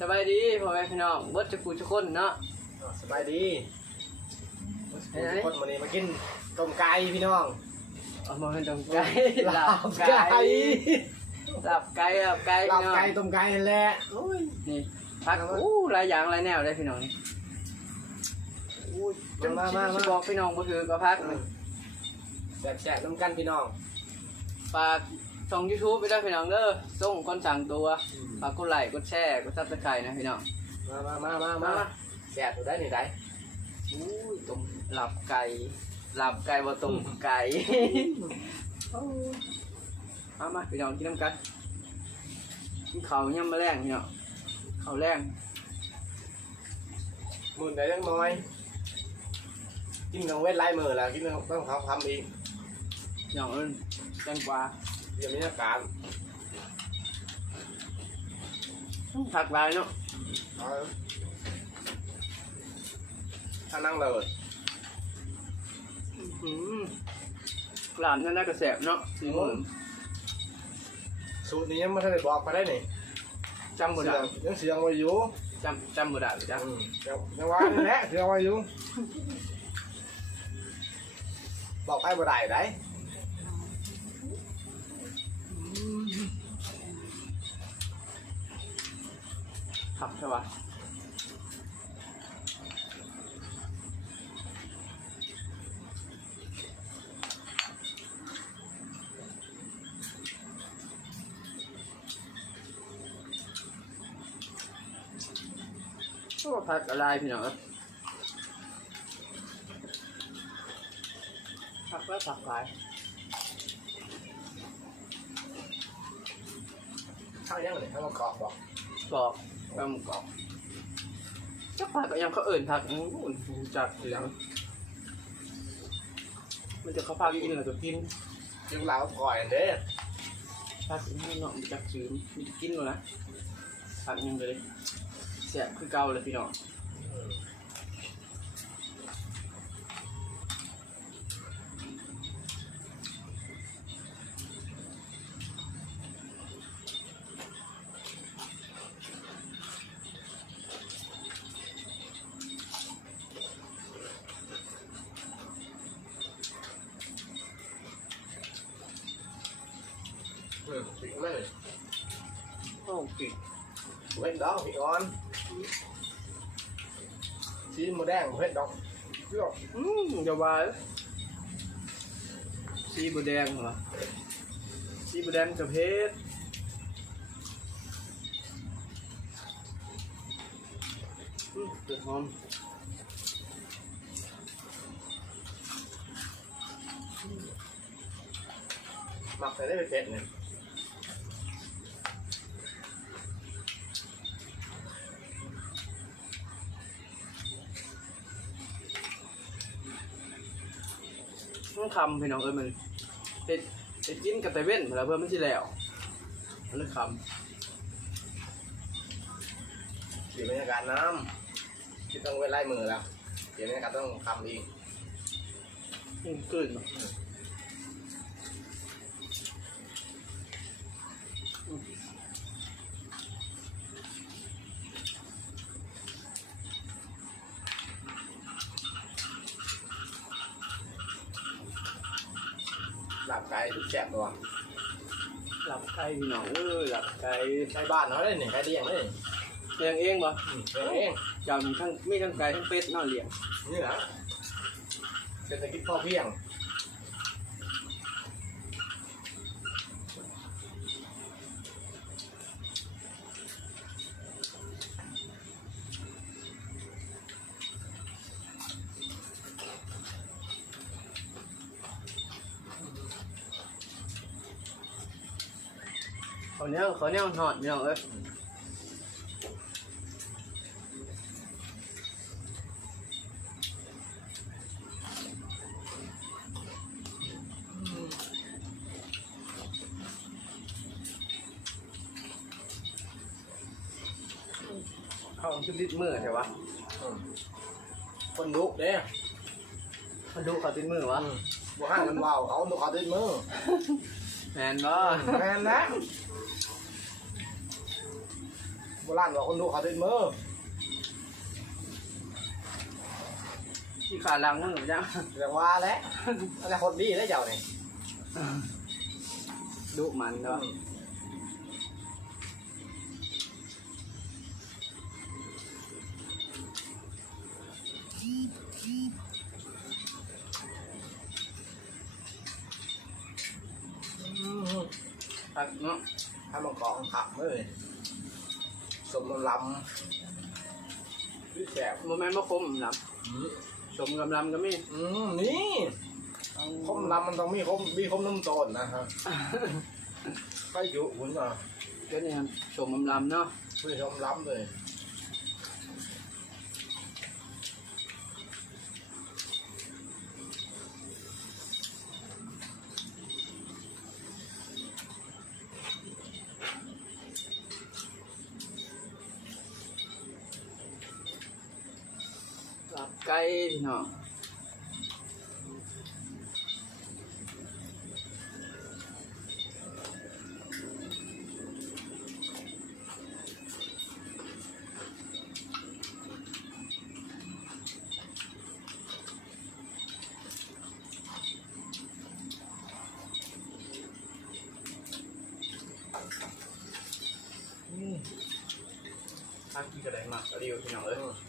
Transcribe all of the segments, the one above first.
สบายดีพ่อแม่พี่น้องเบิดจะกูทุกคนเนาะสบายดีไปไหนคนวันนี้มากินต้มไก่พี่น้องเอามาเป็นตรงไก่ลาบไก่ไก่ลาบไก่ลาบไก่ลาพี่บน้องไก่ต้มไก่นั่นแหละโอ้ยนี่พักอู้หลายอย่างหลายแนวเลยพี่น้องนี่อู้จังมามามาสิบอกพี่น้องบ่ถือก็พักหนึ่งแซ่บๆน้ำกันพี่น้องฝาก ช่อง YouTube ไปด้วยพี่น้องเด้อส่งคนสั่งตัวฝากกดไลค์กดแชร์กดซับสไครต์นะพี่น้องมามามามามาแซ่บอยู่ได้นี่ได้อู้ยต้มหลับไก่หลับไก่บ่ต้มไก่เอามาพี่น้องกินน้ำกันกินข้าวยำมะแรงพี่น้องข้าวแรงหมื่นได้ยังน้อย กินของเวทไล่มือแล้วกินต้องทำทำเองอย่างอื่นจังกว่า เดี๋ยวมีอาการผักหลายเนาะเอาถ้านั่งเลยอืมหลานนั่นน่ากระแสบเนาะสีหมือนสูตรนี้ยังไม่ทันได้บอกไปได้นี่จำบ่เสียได้งยังเสียงไว้อยู่จำจำบ่ได้จ้ะอืมยังยังว่านี่แหละเสียงไว้อยู่บอกไปบ่ได้ได้ ผักใช่ปะก็ผักอะไรพี่น้องเอ้ยผักก็ผักหลายข้าวยังเลยข้าวมะกอกบอกกรอบ แป้งกรอบจักผักก็ยังเขาเอิ่นผักอู้หูจักเสียงมันจะเขาพากินอะไรตัวกินยิ่งลาวก่อยอันเด้อผักนี่เนาะมันจักซื้อมันจะกินเลยนะผักยังเลยเสียคือเก่าเลยพี่น้อง โอ้ปิดเผ็ดดอกพี่อ่อนสีหมูแดงเผ็ดดอกเปรี้ยวอืมอย่าว่าเลยสีบูแดงเหรอสีบูแดงกับเพชรอืมเดือดหอมหมักใส่ได้เผ็ดเนี่ย ต้องคำพี่น้องเอ้ยมันเห็ดเห็ดกินกับแต่เว้นแล้วเพื่อไม่ใช่แล้ว มันเลยคสีบรรยากาศน้ำที่ต้องไว้ไล่มือแล้วเดี๋ยวบรรยากาศต้องทำเองำอืมกลืนเนาะอืม หลับไก่ทุก แสบตัวหลับไก่พี่น้องเอ้ยหลับไก่ใช้บ้านเขาเลยนี่ไก่เลี้ยงเลยเลี้ยงเองบ่อืมเลี้ยงเองเจ้ามีทั้งมีทั้งไก่ทั้งเป็ดเนาะเลี้ยงนี่นะเศรษฐกิจพอเพียง เขาเนี้ยเขาเนี้ยหอดพี่น้องเอ้ยเข้าชุดดิดมือใช่ปะอืมคนลุกเด้มาดูเขาติดมือวะบวห้างกันว่าวเขาดูเขาติดมือ แมนบ่ แมนนะ บราณบอกคนดูเขาติดมือที่ขาลังมือจ้ะเรียกว่าแล้วอนาคตดีแล้วเจ้านี่ดุมันเนาะอืมตักเนาะให้มันกองขับเลย สมลำพี่แสบโมแมนต์บ่คมลอืมำสมกำลำก็มีอืมนี่คมลำมันต้องมีคมมีคมน้ำต้นนะฮะไปอยู่หุ่นอะเดี๋ยวนี้ครับสมกำลำเนาะพี่ชมล้ำเลย ลาบไก่พี่น้องทางที่กระไดมากกระเดียวพี่น้องเอ้ย ทางไรให้แสบเนาะตักเลยว่ะลาดนี่นะก็แข็งย่ำนานเอาแต่บ่ให้ชูได้เลย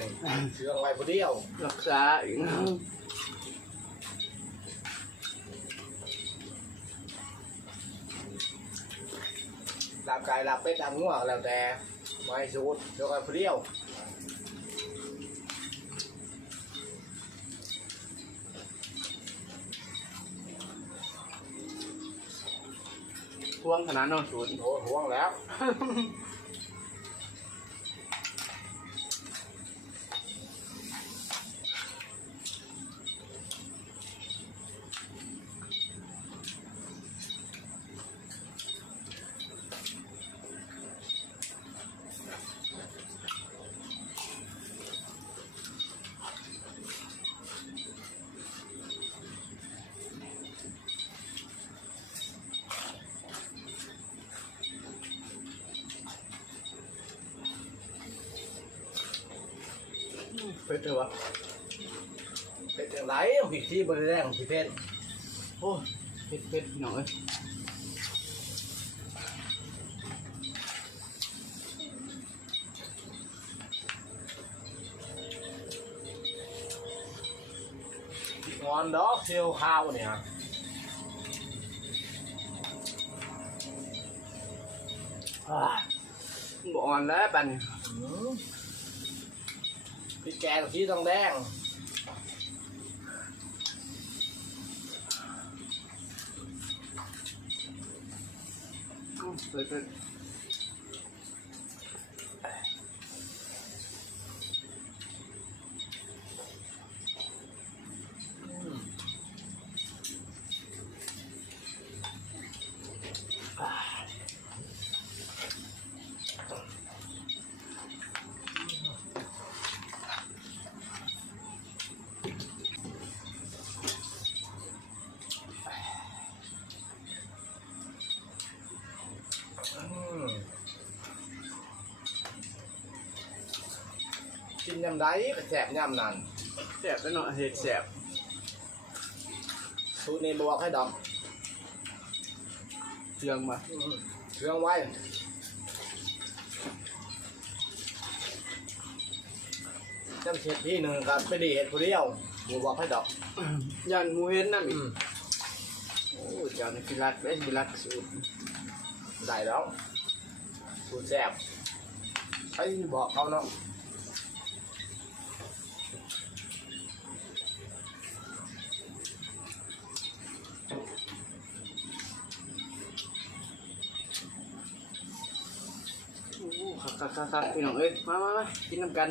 นี่เชื่องไว้ผู้เดียวรักษาอีกเนาะลาบไก่ ลาบเป็ดลาบงัวก็แล้วแต่บ่ให้ชูเชื่องไว้ผู้เดียวพวงขนาดเนาะสูตรโอ้ห่วงแล้ว เป็ดเลยวะเป็นอย่างไรผิดที่บริแรงผิดเพศโอ้เป็ดเป็ดพี่อยงอนดอกเซียวข้าวเนี่ยอ่าบ่อ่อนแล้วปัน แกงที่ต้องแดงอืมเป็ดเป็ด ยำไดก็แสบยำนั่นแสบแล้วเนาะเห็ดแสบสูตรนี้บอกให้ดอกเชื่องมาอืมเครื่องไว้จำเช็ดที่หนึ่งกับไปดีเห็ดผู้เดียวบูบอกให้ดอกยันหมูเห็นน้ำอีอืกมโอ้ยเจ้านี่คือรักได้คือรักสูตรได้แล้วสูตรแซ่บไปบอกเขาเนาะ โอ้ข คักคักคักพี่น้องเอ้ยมามามากินน้ำกัน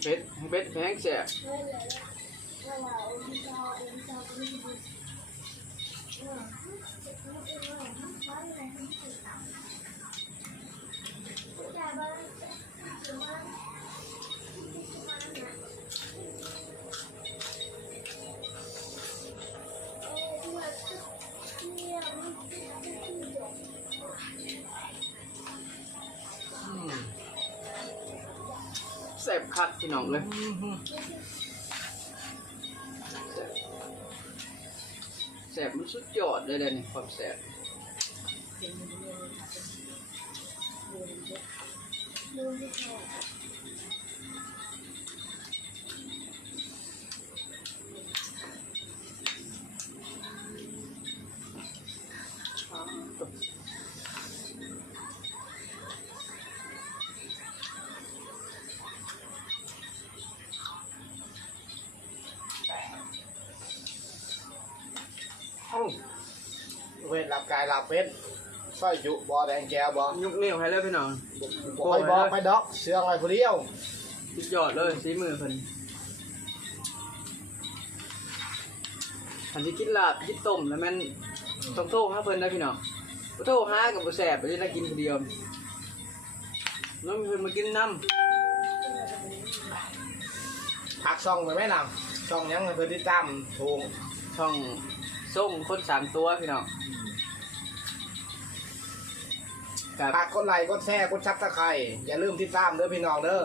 เผ็ดบ่เป็ดเป็ดแพงแสบ แสบคักพี่น้องเลยแสบมันสุดยอดเลยเด่นความแสบ ลับกายหลับเป็ดสร้อยจุบ่แดงแก้วบ่ยุกนิ้วให้เลยพี่น้องบ่ไปบอกไปดอกเสืองไว้ผู้เดียวสุดยอดเลยสีมือเพิ่นอันที่กินลาบกินต้มแล้วแม่นต้องโทษหาเพิ่นนะพี่น้องบ่โทษหากับบ่แสบไปได้กินคนเดียวน้องเพิ่นมากินน้พักซ่องไปไหมล่ะซ่องยังให้เพิ่นติดตามถูกำช่องส่งคนสามตัวพี่น้อง กับ ฝากกดไลค์กดแชร์กดซับสไครต์อย่าลืมติดตามเด้อพี่น้องเด้อ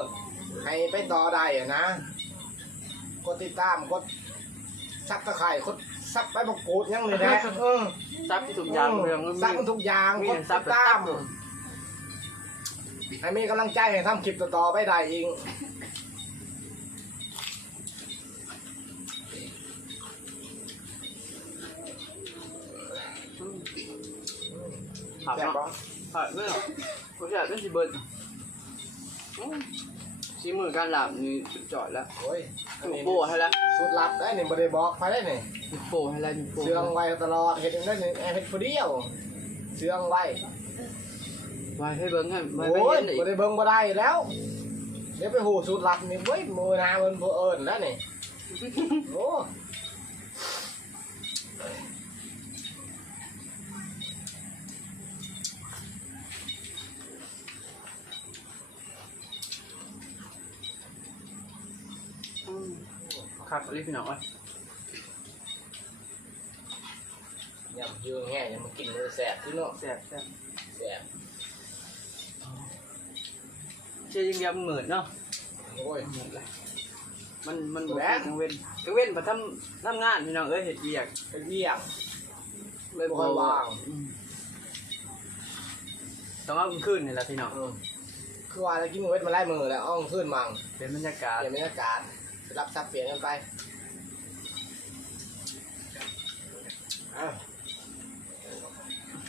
ให้ไปต่อได้อะนะกดติดตามกดซับสไครต์กดซับไปประกูดยังเลยนะเออซับทุกอย่างเรื่องมันซับมีมันทุกอย่างมีกดแต่ซัติบดแต่ตาซัมบให้มีกำลังใจให้ทำคลิปต่อๆไปได้อีกผักแซ่บเนาะปะ ผักเนาะผู้ชายเป็นสิเบิร์ดอืมสีมือการหลับนี่สุดยอดแล้วโอ้ยอันถูกนี้โบให้แล้วสุดลับได้นี่บ่ได้บอกไปได้นี่ถูกโบให้แล้วถูกโบเสื่องไว้ตลอดเห็ดได้นี่เห็ดผู้เดียวเสื่องไว้ไว้ให้เบิ้งให้ไว้ให้โอ้ยเห็นอีบ่กได้เบิ่งบ่ได้แล้ว เดี๋ยวไปหูสุดลับนี่เว้ยมือหนาเพิ่นผู้เอิ้นแล้วนี่โอ้ ครับรีบพี่น้องไว้ยำยืงแง่ยำมากินมือแสบที่เนาะแซ่บแซ่บแสบเชื่อยังยำเหมือนเนาะโอ้ยเหมือนเลยมันมันแหวแวนกังเว้นกังเว้นพอทำทำงานพี่น้องเอ้ยเห็ดเบียกเป็นเบี้ยงเลยบ่ค่อยว่างอืมต้องเอาขึ้นนี่แหละพี่น้องอืมคือว่าจะกินเวทมาไล่มือแล้วอ้องขึ้นมังเป็นบรรยากาศ เปลี่ยนบรรยากาศ รับสับเปลี่ยนกันไป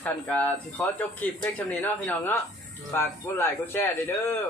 ท่านกาที่ขอจบคลิปเพียงชำนี้เนาะพี่น้องเนาะฝากกดไลค์กดแชร์ด้วยเด้อ